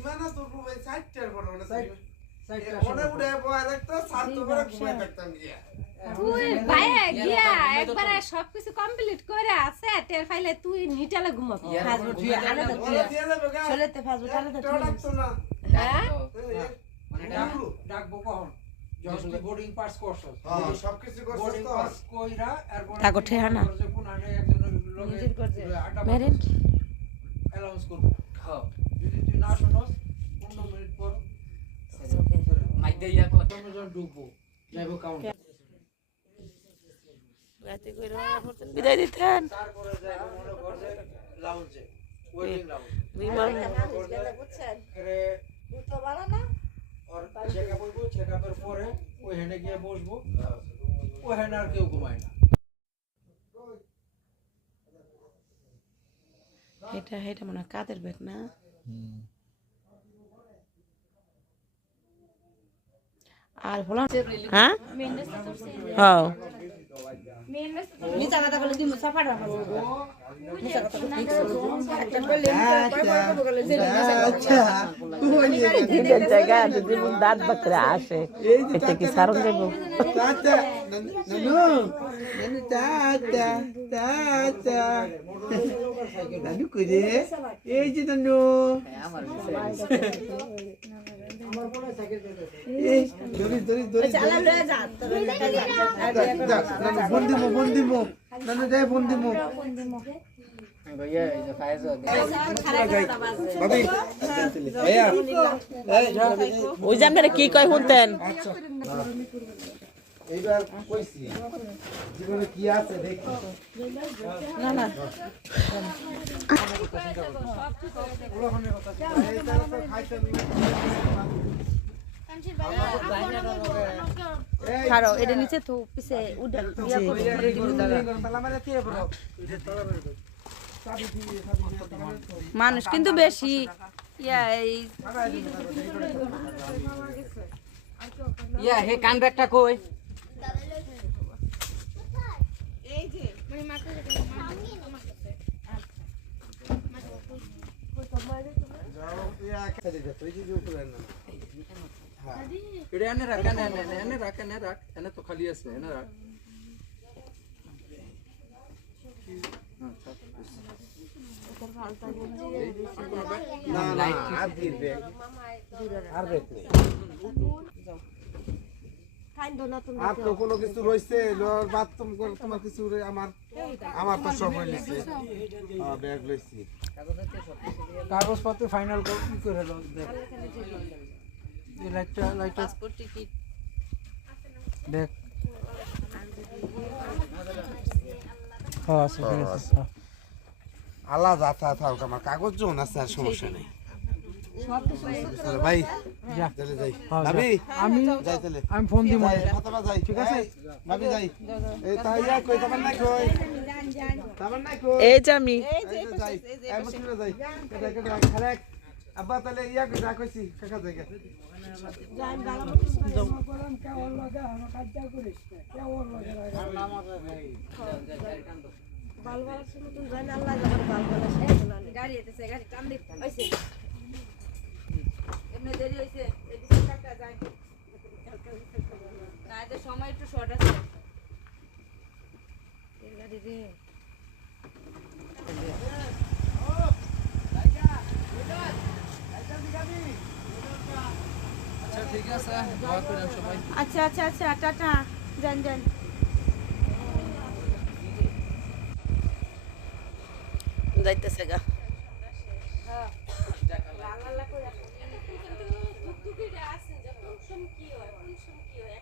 বিমানা তোর রুমে চারটার পরে মানে চার- চারটার ওনে সময়। বয়া দেখতো সাত তো করে ঘুমাই থাকতাম গিয়া। তুই বাইরে গিয়া একবারে সবকিছু কমপ্লিট করে আছে টের ফাইলে তুই নিটালে ঘুমাবি। তুই দিয়ে যাবে গা। চলেতে ফাজবো আলাদা একটাও ডাকতো না। হ্যাঁ? এই, মানে ডাক- ডাকবো কখন? যখন বোর্ডিং পাস করছস। হ্যাঁ, সবকিছু করছিস বোর্ডিং পাস কইরা এরপর তাকে ঠেহানা। মেরেন। অ্যালাউন্স করব। হ্যাঁ যদি না শুনস 15 মিনিট পর মাইক কত জন ঢুকবো কাউন্ট রাতে কইরা বিদায় দিতেন তারপরে যাইবো কর লাউঞ্জে ওয়েটিং লাউঞ্জ বিমান এরে আর চেকআপ হইব চেকআপের পরে ওই হেনে আর কেউ ঘুমায় না এটা এটা মনে কাদের ব্যাগ না? আর হ্যাঁ? হ্যাঁ। মিছা কথা বলে দিমু সাফা রাখা মিছা কথা বলে একটা বলে ঈদের জায়গা যদি দাঁত বাকরে আসে এটা কি সারণ দেবো টাটা নানু নানু টাটা টাটা নানু কইরে এই যে নানু আমার ধরি ধরি নানু ভাইয়া ওই যে আপনারা কি কয় শুনতেন? আচ্ছা। এইবার কইছি জীবনে কি আছে দেখি। না না। ছাড়ো এটা নিচে তো পিছে উঠে ইয়া করো মানুষ কিন্তু বেশি ইয়া এই ইয়া হে কান ব্যাগটা কই এনে রাখ এনে এনে এনে, রাখ এনে রাখ এনে তো আছে এনে রাখ। না না আর দিবে আর ব্রেক তো কোনো কিছু রয়েছে বাথরুম করে তোমার কিছু আমার আমার তো সব লইছি কাগজপত্র ফাইনাল করে কি করে লাইটটা লাইটটা পাসপোর্ট টিকিট দেখ হ্যাঁ আছে ঠিক আছে। আল্লাহ যাতা থাক আমার কাগজ জন আছে আর সমস্যা নেই। ভাই। তাহলে যাই। হ্যাঁ, ভাবি আমি যাই তাহলে। আমি ফোন দিব ঠিক আছে? যাই। এই তাই কই তামান নাই কই তামান নাই কই? এই যে আমি। এই তো যাই। এই যাই। এটা খারাক আব্বা তাহলে ইয়া যা কইছি কাকা জায়গা। সময় একটু শর্ট আছে এই গাড়ি রে আচ্ছা আচ্ছা আচ্ছা টাটা যান যান। যাইতেছে গা। আর কিছু